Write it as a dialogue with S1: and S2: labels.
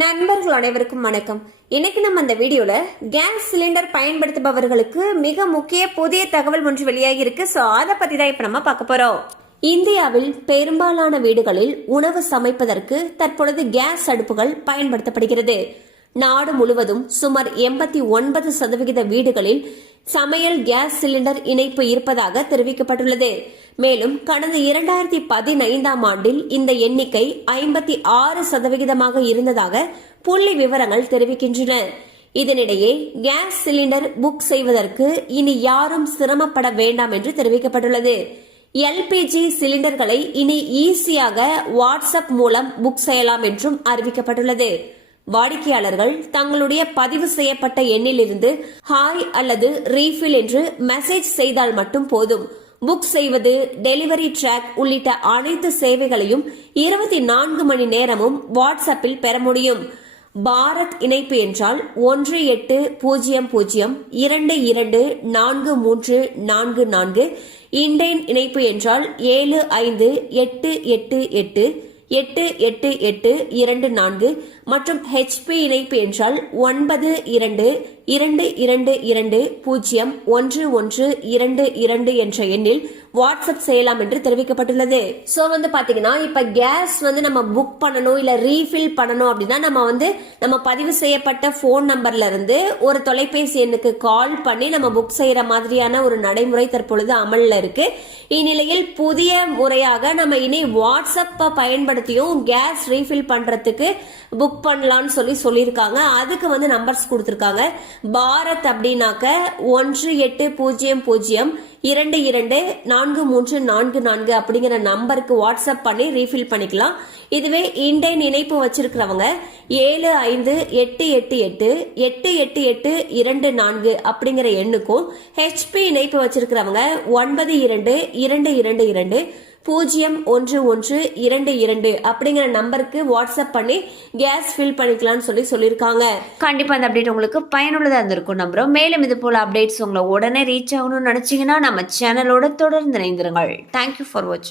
S1: நண்பர்கள் அனைவருக்கும் வணக்கம். இன்னைக்கு நம்ம அந்த வீடியோல கேஸ் சிலிண்டர் பயன்படுத்துபவர்களுக்கு மிக முக்கிய புதிய தகவல் ஒன்று வெளியாகி இருக்கு. ஸோ அதை பத்தி தான் இப்ப நம்ம பார்க்க போறோம். இந்தியாவில் பெரும்பாலான வீடுகளில் உணவு சமைப்பதற்கு தற்பொழுது கேஸ் அடுப்புகள் பயன்படுத்தப்படுகிறது. நாடு முழுவதும் சுமார் எண்பத்தி ஒன்பது சதவிகித வீடுகளில் சமையல் கேஸ் சிலிண்டர் இணைப்பு இருப்பதாக தெரிவிக்கப்பட்டுள்ளது. மேலும் கடந்த இரண்டாயிரத்தி பதினைந்தாம் ஆண்டில் இந்த எண்ணிக்கை ஐம்பத்தி ஆறு சதவிகிதமாக இருந்ததாக புள்ளி விவரங்கள் தெரிவிக்கின்றன. இதனிடையே கேஸ் சிலிண்டர் புக் செய்வதற்கு இனி யாரும் சிரமப்பட வேண்டாம் என்று தெரிவிக்கப்பட்டுள்ளது. எல்பிஜி சிலிண்டர்களை இனி ஈஸியாக வாட்ஸ்அப் மூலம் புக் செய்யலாம் என்றும் அறிவிக்கப்பட்டுள்ளது. வாடிக்கையாளர்கள் தங்களுடைய பதிவு செய்யப்பட்ட எண்ணிலிருந்து ஹாய் அல்லது ரீஃபில் என்று மெசேஜ் செய்தால் மட்டும் போதும். புக் செய்வது டெலிவரி ட்ராக் உள்ளிட்ட அனைத்து சேவைகளையும் இருபத்தி நான்கு மணி நேரமும் வாட்ஸ்அப்பில் பெற முடியும். பாரத் இணைப்பு என்றால் ஒன்று எட்டு பூஜ்ஜியம் பூஜ்ஜியம் இரண்டு இரண்டு நான்கு மூன்று நான்கு நான்கு. இண்டேன் இணைப்பு என்றால் ஏழு ஐந்து எட்டு எட்டு எட்டு. எட்டு எட்டு எட்டு இரண்டு நான்கு மற்றும் ஹெச்பி இணைப்பு என்றால் ஒன்பது இரண்டு இரண்டு இரண்டு இரண்டு பூஜ்ஜியம் ஒன்று ஒன்று இரண்டு இரண்டு என்ற எண்ணில் வாட்ஸ்அப் செய்யலாம் என்று தெரிவிக்கப்பட்டுள்ளது. சோ வந்து பாத்தீங்கன்னா இப்ப கேஸ் வந்து நம்ம புக் பண்ணணும் இல்ல ரீஃபில் பண்ணணும் அப்படின்னா நம்ம வந்து நம்ம பதிவு செய்யப்பட்ட போன் நம்பர்ல இருந்து ஒரு தொலைபேசி எண்ணுக்கு கால் பண்ணி நம்ம புக் செய்யற மாதிரியான ஒரு நடைமுறை தற்பொழுது அமல்ல இருக்கு. இந்நிலையில் புதிய முறையாக நம்ம இனி வாட்ஸ்அப்பை பயன்படுத்தியும் கேஸ் ரீஃபில் பண்றதுக்கு புக் பண்ணலாம்னு சொல்லி சொல்லியிருக்காங்க. அதுக்கு வந்து நம்பர்ஸ் கொடுத்துருக்காங்க. பாரத் அப்படின்னாக்க ஒன்று எட்டு பூஜ்ஜியம் பூஜ்ஜியம் இரண்டு இரண்டு நான்கு மூன்று நான்கு நான்கு அப்படிங்கிற நம்பருக்கு வாட்ஸ்அப் பண்ணி ரீஃபில் பண்ணிக்கலாம். இதுவே இண்டேன் இணைப்பு வச்சிருக்கிறவங்க ஏழு ஐந்து எட்டு எட்டு எட்டு எட்டு எட்டு எட்டு இரண்டு நான்கு அப்படிங்கிற எண்ணுக்கும் ஹெச்பி இணைப்பு வச்சிருக்கிறவங்க ஒன்பது இரண்டு இரண்டு இரண்டு இரண்டு பூஜ்ஜியம் ஒன்று ஒன்று இரண்டு இரண்டு அப்படிங்கிற நம்பருக்கு வாட்ஸ்அப் பண்ணி கேஸ் ஃபில் பண்ணிக்கலாம்னு சொல்லி சொல்லியிருக்காங்க. கண்டிப்பா அந்த அப்டேட் உங்களுக்கு பயனுள்ளதாக இருந்திருக்கும் நம்புறோம். மேலும் இது போல அப்டேட்ஸ் உங்களை உடனே ரீச் ஆகணும்னு நினைச்சீங்கன்னா நம்ம சேனலோட தொடர்ந்து இணைந்திருங்கள். தேங்க்யூ ஃபார் வாட்சிங்